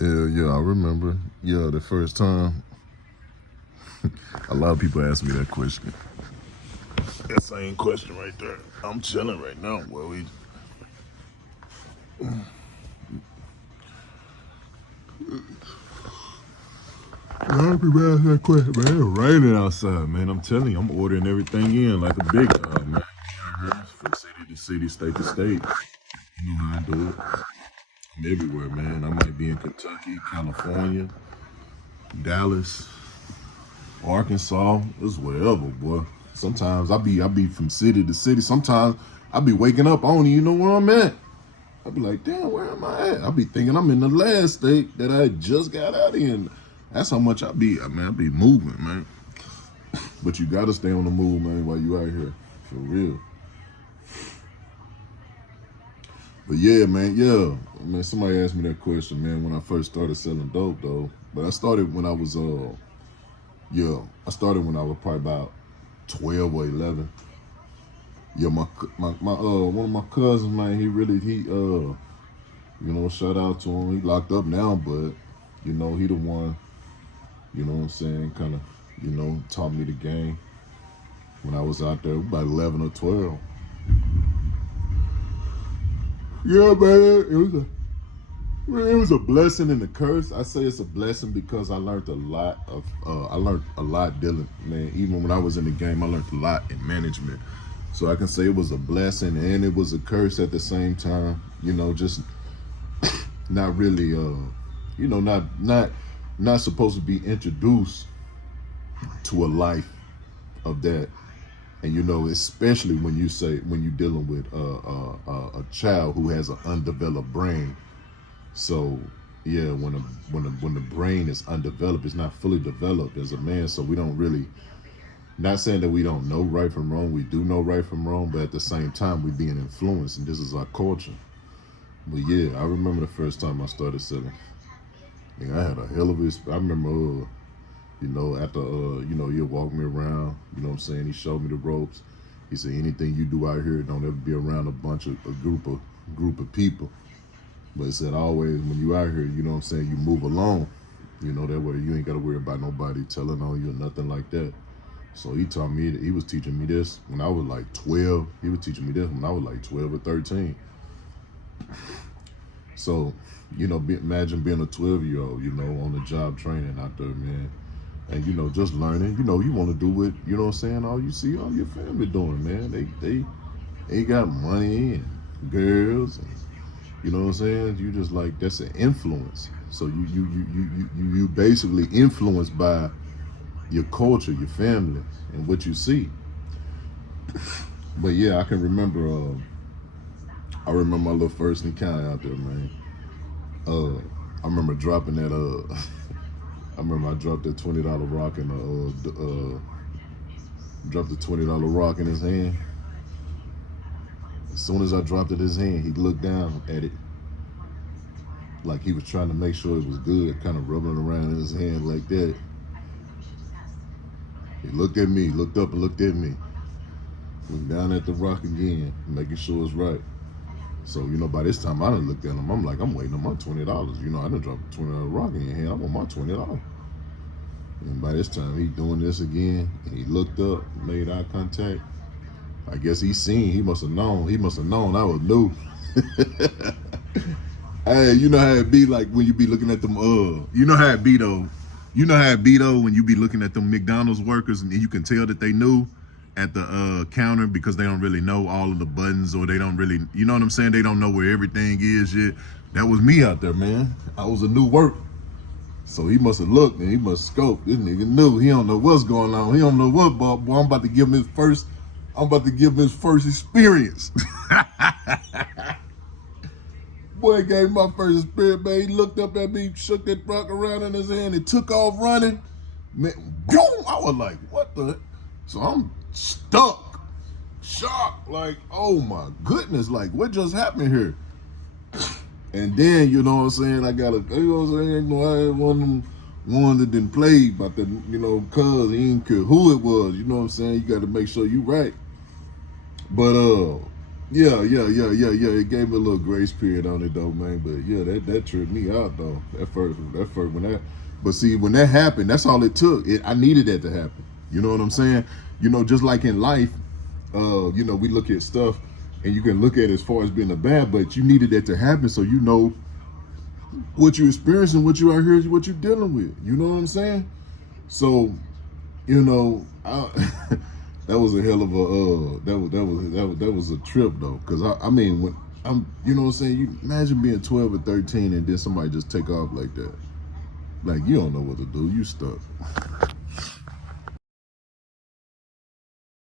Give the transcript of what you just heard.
Yeah, I remember. Yeah, the first time. A lot of people ask me that question. That same question right there. I'm chilling right now. Well, a lot of people ask that question, man. It's raining outside, man. I'm telling you, I'm ordering everything in like a big dog, man. From city to city, state to state. You know how I do it. I'm everywhere, man. I might be in Kentucky, California, Dallas, Arkansas, it's wherever, boy. Sometimes I be from city to city. Sometimes I be waking up, I don't even know where I'm at. I be like, damn, where am I at? I be thinking I'm in the last state that I just got out in. That's how much I be moving, man. But you gotta stay on the move, man, while you out here. For real. But yeah, man, yeah. Man, somebody asked me that question, man, when I first started selling dope though. But I started when I was I started when I was probably about 12 or 11. Yeah, my one of my cousins, man, shout out to him. He locked up now, but he the one, what I'm saying, kind of, taught me the game when I was out there about 11 or 12. Yeah, man, it was a blessing and a curse. I say it's a blessing because I learned a lot dealing, man. Even when I was in the game, I learned a lot in management. So I can say it was a blessing and it was a curse at the same time. Just not really, not supposed to be introduced to a life of that. And especially when you're dealing with a child who has an undeveloped brain. So yeah, when the brain is undeveloped, it's not fully developed as a man. So we don't really, not saying that we don't know right from wrong. We do know right from wrong, but at the same time, we being influenced, and this is our culture. But yeah, I remember the first time I started selling. I had a hell of a. I remember, after he'll walk me around. You know what I'm saying? He showed me the ropes. He said, anything you do out here, don't ever be around a group of people. But he said, always when you out here, you know what I'm saying, you move alone. That way you ain't got to worry about nobody telling on you or nothing like that. So he taught me, he was teaching me this when I was like 12. He was teaching me this when I was like 12 or 13. So, imagine being a 12-year-old, on the job training out there, man. And, just learning, you want to do it, you know what I'm saying? All you see all your family doing, man. They got money and girls and, you know what I'm saying? You just like, that's an influence. So you basically influenced by your culture, your family, and what you see. But yeah, I can remember. I remember my little first encounter out there, man. I remember dropping that. I remember I dropped that $20 rock and dropped the $20 rock in his hand. As soon as I dropped it in his hand, he looked down at it like he was trying to make sure it was good, kind of rubbing it around in his hand like that. He looked at me, looked up and looked at me. Looked down at the rock again, making sure it's right. So, by this time I done looked at him. I'm like, I'm waiting on my $20. I done dropped a $20 rock in your hand. I want my $20. And by this time he doing this again. And he looked up, made eye contact. I guess he must have known. He must have known I was new. Hey, you know how it be like when you be looking at them, you know how it be though. You know how it be though when you be looking at them McDonald's workers and you can tell that they knew at the counter because they don't really know all of the buttons or they don't really, you know what I'm saying? They don't know where everything is yet. That was me out there, man. I was a new work. So he must have looked and he must have scoped. This nigga knew. He don't know what's going on. He don't know what, boy. I'm about to give him his first experience. Boy gave my first experience, man. He looked up at me, shook that rock around in his hand, and took off running. Man, boom! I was like, what the? So I'm stuck, shocked, like, oh my goodness, like, what just happened here? And then, you know what I'm saying, I got I had one that didn't play, but the, cause he didn't care who it was, you know what I'm saying? You got to make sure you right. But Yeah. It gave me a little grace period on it though, man. But yeah, that tripped me out though. That first when that, but see when that happened, that's all it took. I needed that to happen. You know what I'm saying? You know, just like in life, you know, we look at stuff and you can look at it as far as being a bad, but you needed that to happen so you know what you're experiencing, what you are here, what you're dealing with. You know what I'm saying? So, you know, that was a hell of a that was a trip though, because I mean when I'm, you know what I'm saying, you imagine being 12 or 13 and then somebody just take off like that, like you don't know what to do, you stuck.